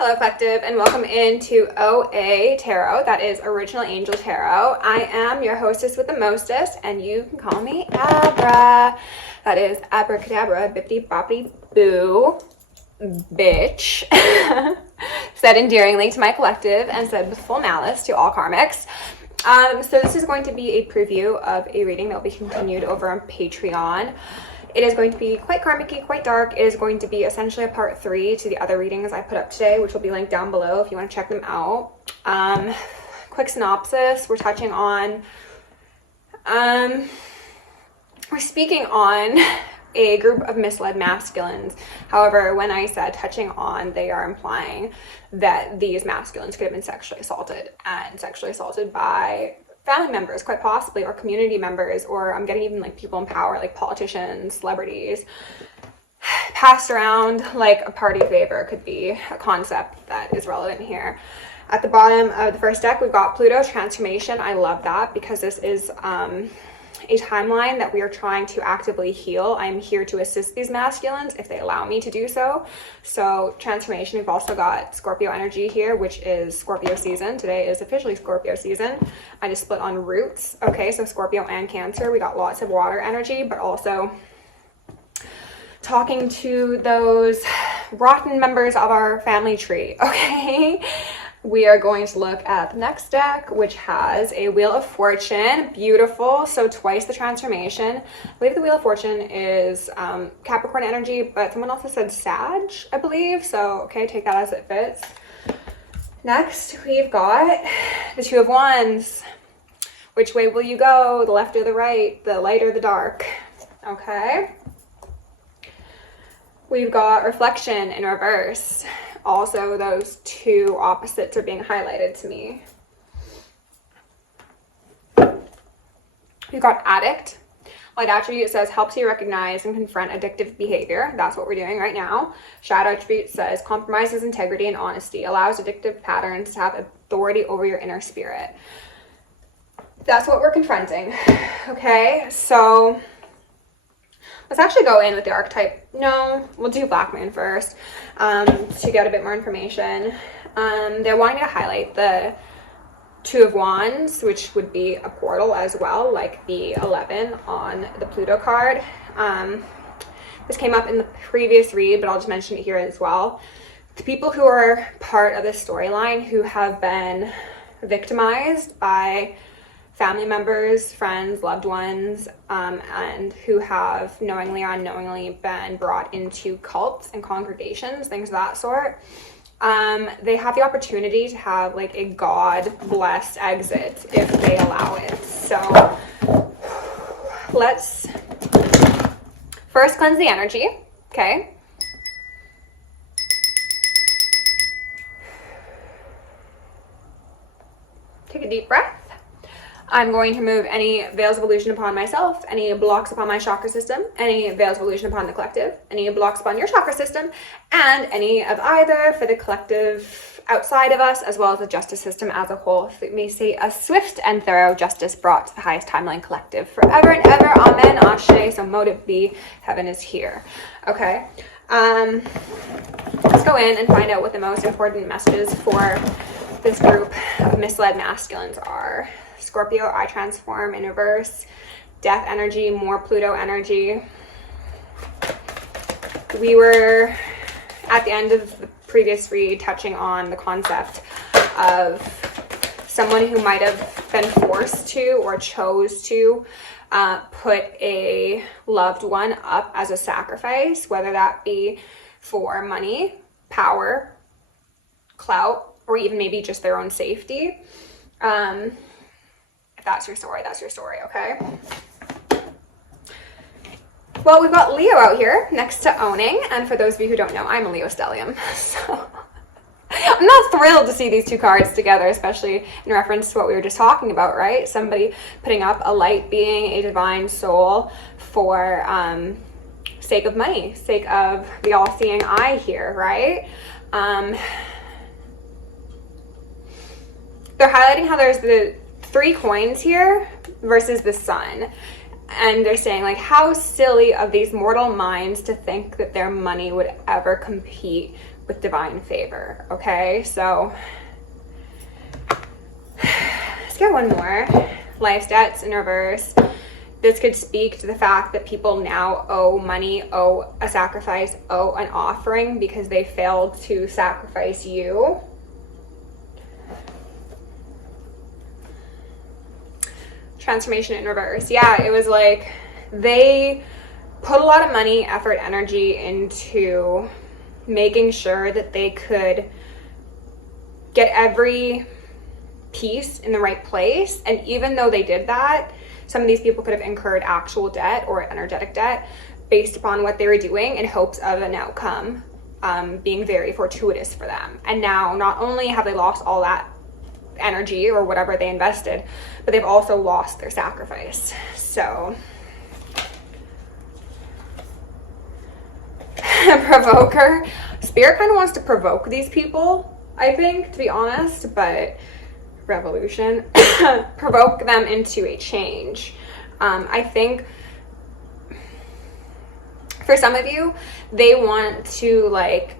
Hello Collective, and welcome into OAtarot, that is Original Angel Tarot. I am your hostess with the mostest, and you can call me Abra. That is abracadabra, bippity boppity boo, bitch. Said endearingly to my collective and said with full malice to all karmics. So this is going to be a preview of a reading that will be continued over on Patreon. It is going to be quite karmic-y, quite dark. It is going to be essentially a part 3 to the other readings I put up today, which will be linked down below if you want to check them out. Quick synopsis, we're touching on, we're speaking on a group of misled masculines. However, when I said touching on, they are implying that these masculines could have been sexually assaulted, and sexually assaulted by family members, quite possibly, or community members, or I'm getting even like people in power, like politicians, celebrities, passed around like a party favor could be a concept that is relevant here. At the bottom of the first deck, we've got Pluto transformation. I love that because this is a timeline that we are trying to actively heal. I'm here to assist these masculines if they allow me to do so. So transformation, we've also got Scorpio energy here, which is Scorpio season. Today is officially Scorpio season. I just split on roots. Okay, so Scorpio and Cancer, we got lots of water energy, but also talking to those rotten members of our family tree. Okay. We are going to look at the next deck, which has a Wheel of Fortune. Beautiful. So twice the transformation. I believe the Wheel of Fortune is Capricorn energy, but someone also said Sag, I believe. So, okay, take that as it fits. Next, we've got the Two of Wands. Which way will you go? The left or the right? The light or the dark? Okay. We've got Reflection in reverse. Also, those two opposites are being highlighted to me. We've got Addict. Light attribute says helps you recognize and confront addictive behavior. That's what we're doing right now. Shadow attribute says compromises integrity and honesty, allows addictive patterns to have authority over your inner spirit. That's what we're confronting. Okay, so let's actually go in with the archetype. No, we'll do Black Moon first to get a bit more information. They're wanting to highlight the Two of Wands, which would be a portal as well, like the 11 on the Pluto card. This came up in the previous read, but I'll just mention it here as well. The people who are part of this storyline who have been victimized by family members, friends, loved ones, and who have knowingly or unknowingly been brought into cults and congregations, things of that sort. They have the opportunity to have like a God-blessed exit if they allow it. So let's first cleanse the energy, okay? Take a deep breath. I'm going to remove any veils of illusion upon myself, any blocks upon my chakra system, any veils of illusion upon the collective, any blocks upon your chakra system, and any of either for the collective outside of us, as well as the justice system as a whole. So we may see a swift and thorough justice brought to the highest timeline collective forever and ever. Amen. Ashe. So motive be, heaven is here. Okay. Let's go in and find out what the most important messages for this group of misled masculines are. Scorpio, I transform in reverse. Death energy, more Pluto energy. We were at the end of the previous read touching on the concept of someone who might have been forced to or chose to put a loved one up as a sacrifice, whether that be for money, power, clout, or even maybe just their own safety. If that's your story, okay? Well, we've got Leo out here next to owning, and for those of you who don't know, I'm a Leo stellium, so I'm not thrilled to see these two cards together, especially in reference to what we were just talking about, right? Somebody putting up a light being, a divine soul for sake of money, sake of the all-seeing eye here, right? They're highlighting how there's the 3 coins here versus the sun, and they're saying like how silly of these mortal minds to think that their money would ever compete with divine favor. Okay, so let's get one more. Life's debts in reverse. This could speak to the fact that people now owe money, owe a sacrifice, owe an offering because they failed to sacrifice you. Transformation in reverse. Yeah, it was like they put a lot of money, effort, energy into making sure that they could get every piece in the right place. And even though they did that, some of these people could have incurred actual debt or energetic debt based upon what they were doing in hopes of an outcome being very fortuitous for them. And now not only have they lost all that energy or whatever they invested, but they've also lost their sacrifice. So provoker. Spirit kind of wants to provoke these people, I think, to be honest, but revolution. Provoke them into a change. I think for some of you, they want to like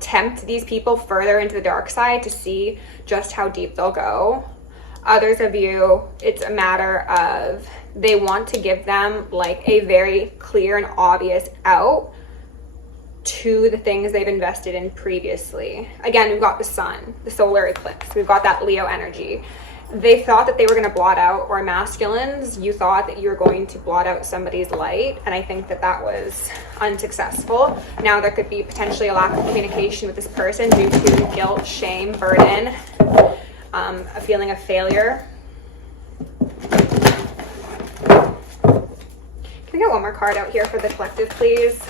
tempt these people further into the dark side to see just how deep they'll go. Others of you, it's a matter of they want to give them like a very clear and obvious out to the things they've invested in previously. Again, we've got the sun, the solar eclipse, we've got that Leo energy. They thought that they were going to blot out, or masculines, you thought that you were going to blot out somebody's light, and I think that that was unsuccessful. Now there could be potentially a lack of communication with this person due to guilt, shame, burden, a feeling of failure. Can we get one more card out here for the collective, please?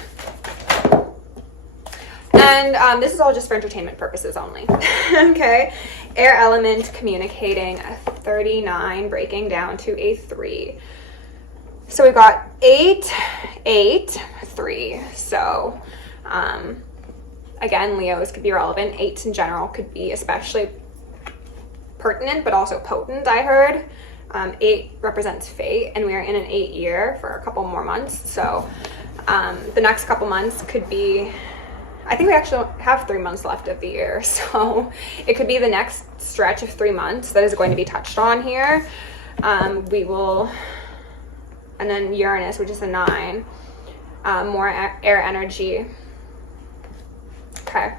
And this is all just for entertainment purposes only. Okay. Air element communicating a 39, breaking down to a 3. So we've got 8, 8, 3. So again, Leos could be relevant. 8s in general could be especially pertinent, but also potent, I heard. 8 represents fate, and we are in an 8 year for a couple more months. So the next couple months could be, I think we actually have 3 months left of the year, so it could be the next stretch of 3 months that is going to be touched on here. We will, and then Uranus, which is a 9, more air energy. Okay.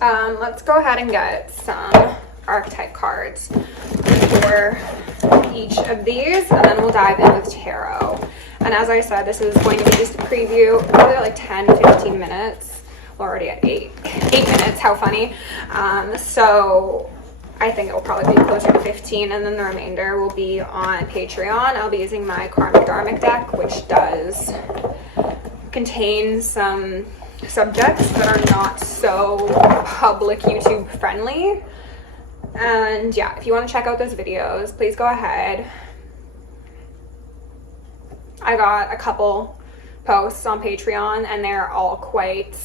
Let's go ahead and get some archetype cards for each of these, and then we'll dive in with tarot. And as I said, this is going to be just a preview, probably like 10-15 minutes. We're already at 8 minutes, how funny. So I think it will probably be closer to 15, and then the remainder will be on Patreon. I'll be using my Karmic Dharmic deck, which does contain some subjects that are not so public YouTube friendly. And yeah, if you want to check out those videos, please go ahead. I got a couple posts on Patreon, and they're all quite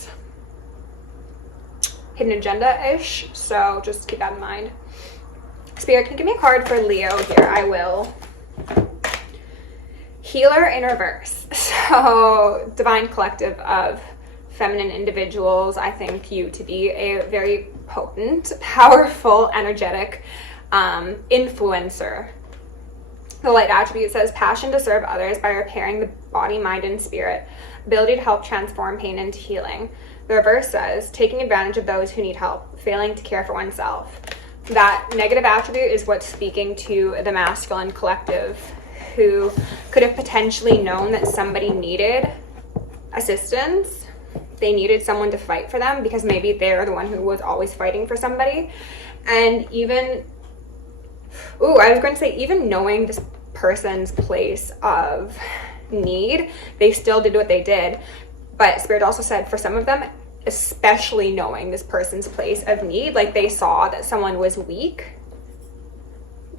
hidden agenda-ish, so just keep that in mind. Spirit, can you give me a card for Leo here? I will. Healer in reverse. So divine collective of feminine individuals. I think you to be a very potent, powerful, energetic influencer. The light attribute says passion to serve others by repairing the body, mind, and spirit. Ability to help transform pain into healing. The reverse says taking advantage of those who need help, failing to care for oneself. That negative attribute is what's speaking to the masculine collective, who could have potentially known that somebody needed assistance. They needed someone to fight for them because maybe they're the one who was always fighting for somebody. And even, I was going to say, even knowing this person's place of need, they still did what they did. But Spirit also said for some of them, especially knowing this person's place of need, like they saw that someone was weak,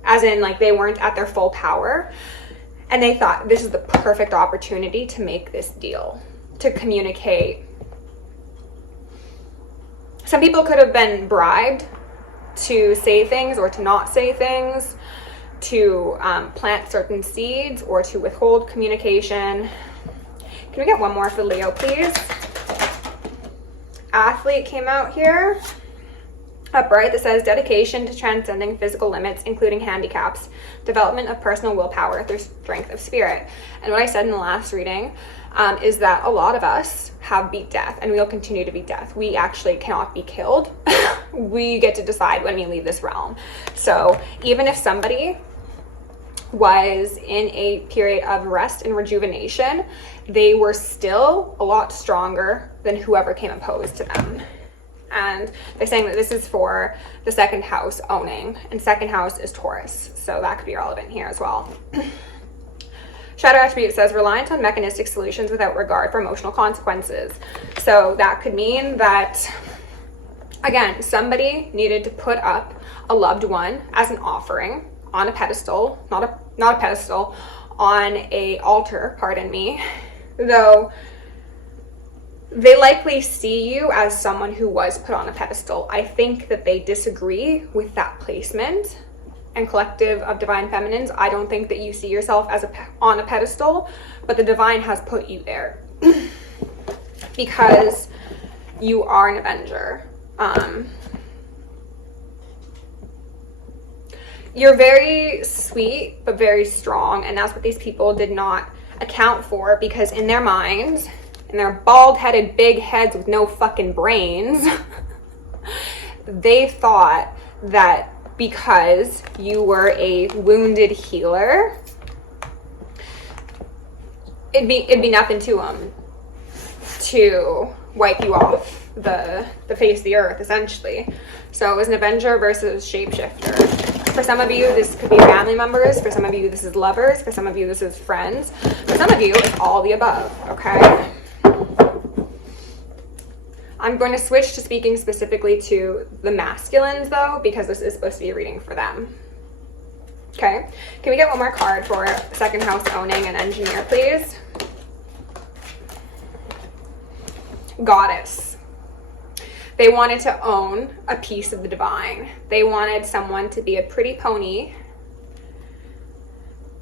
as in like they weren't at their full power, and they thought this is the perfect opportunity to make this deal, to communicate. Some people could have been bribed to say things or to not say things, to plant certain seeds, or to withhold communication. Can we get one more for Leo, please? Athlete came out here. Upright, that says dedication to transcending physical limits, including handicaps, development of personal willpower through strength of spirit. And what I said in the last reading is that a lot of us have beat death, and we'll continue to beat death. We actually cannot be killed. We get to decide when we leave this realm. So even if somebody was in a period of rest and rejuvenation, they were still a lot stronger than whoever came opposed to them. And they're saying that this is for the second house owning, and second house is Taurus, so that could be relevant here as well. Shadow attribute says reliant on mechanistic solutions without regard for emotional consequences. So that could mean that, again, somebody needed to put up a loved one as an offering on a pedestal, not a pedestal, on a altar, pardon me, though they likely see you as someone who was put on a pedestal. I think that they disagree with that placement. And collective of divine feminines, I don't think that you see yourself as on a pedestal, but the divine has put you there because you are an avenger. You're very sweet, but very strong, and that's what these people did not account for, because in their minds, in their bald-headed big heads with no fucking brains, they thought that because you were a wounded healer, it'd be nothing to them to wipe you off the face of the earth, essentially. So it was an avenger versus shapeshifter. For some of you, this could be family members. For some of you, this is lovers. For some of you, this is friends. For some of you, it's all the above, okay? I'm going to switch to speaking specifically to the masculines, though, because this is supposed to be a reading for them. Okay, can we get one more card for second house owning and engineer, please? Goddess. They wanted to own a piece of the divine. They wanted someone to be a pretty pony.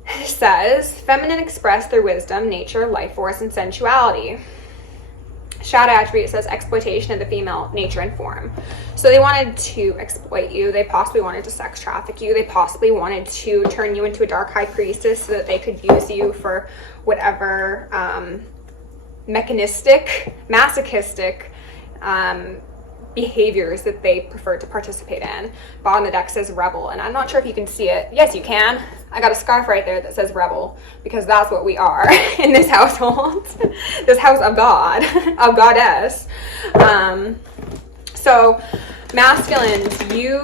It says, feminine express their wisdom, nature, life force, and sensuality. Shadow attribute says exploitation of the female nature and form. So they wanted to exploit you. They possibly wanted to sex traffic you. They possibly wanted to turn you into a dark high priestess so that they could use you for whatever mechanistic, masochistic behaviors that they prefer to participate in. Bottom of the deck says rebel, and I'm not sure if you can see it. Yes, you can. I got a scarf right there that says rebel, because that's what we are in this household, this house of God, of goddess. So masculines, you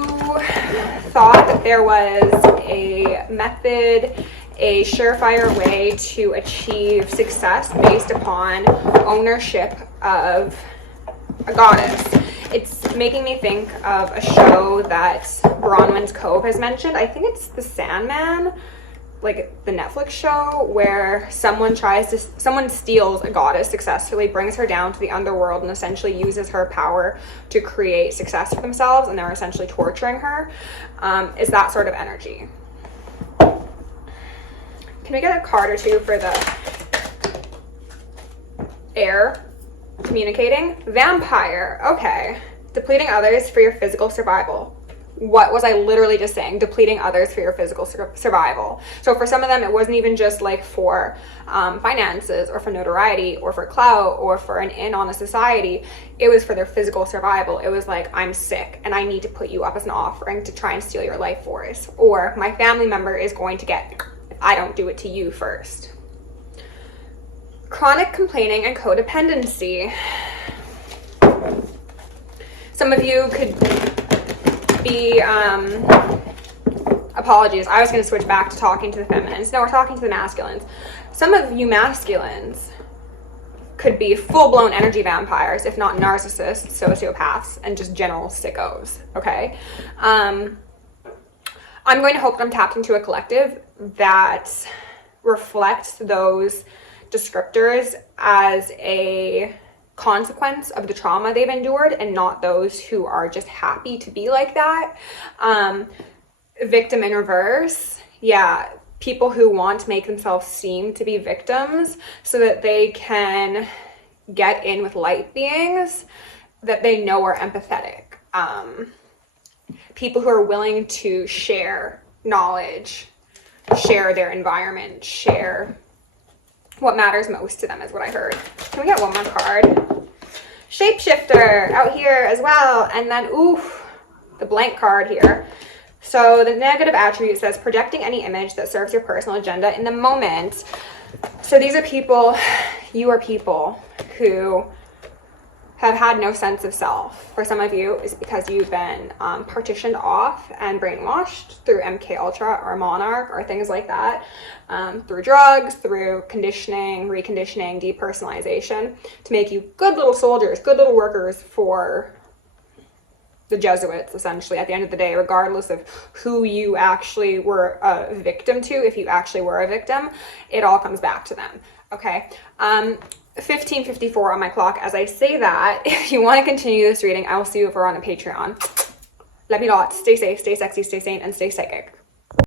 thought that there was a method, a surefire way to achieve success based upon ownership of a goddess. It's making me think of a show that Bronwyn's Cove has mentioned. I think it's The Sandman, like the Netflix show, where someone steals a goddess successfully, brings her down to the underworld, and essentially uses her power to create success for themselves, and they're essentially torturing her. Is that sort of energy. Can we get a card or two for the air? Communicating. Vampire. Okay. Depleting others for your physical survival. What was I literally just saying? Depleting others for your physical survival. So for some of them, it wasn't even just like for finances or for notoriety or for clout or for an in on a society. It was for their physical survival. It was like, I'm sick and I need to put you up as an offering to try and steal your life force. Or my family member is going to get, if I don't do it to you first. Chronic complaining and codependency. Some of you could be, apologies, I was going to switch back to talking to the feminines. No, we're talking to the masculines. Some of you masculines could be full-blown energy vampires, if not narcissists, sociopaths, and just general sickos, okay? I'm going to hope that I'm tapped into a collective that reflects those descriptors as a consequence of the trauma they've endured, and not those who are just happy to be like that. Victim in reverse. Yeah, people who want to make themselves seem to be victims so that they can get in with light beings that they know are empathetic. People who are willing to share knowledge, share their environment, share what matters most to them is what I heard. Can we get one more card? Shapeshifter out here as well. And then, oof, the blank card here. So the negative attribute says projecting any image that serves your personal agenda in the moment. So these are people, you are people who have had no sense of self. For some of you, it's because you've been partitioned off and brainwashed through MK Ultra or Monarch or things like that, through drugs, through conditioning, reconditioning, depersonalization, to make you good little soldiers, good little workers for the Jesuits, essentially, at the end of the day, regardless of who you actually were a victim to. If you actually were a victim, it all comes back to them, okay? 15:54 on my clock. As I say that, if you want to continue this reading, I will see you over on the Patreon. Let me know. Stay safe, stay sexy, stay sane, and stay psychic.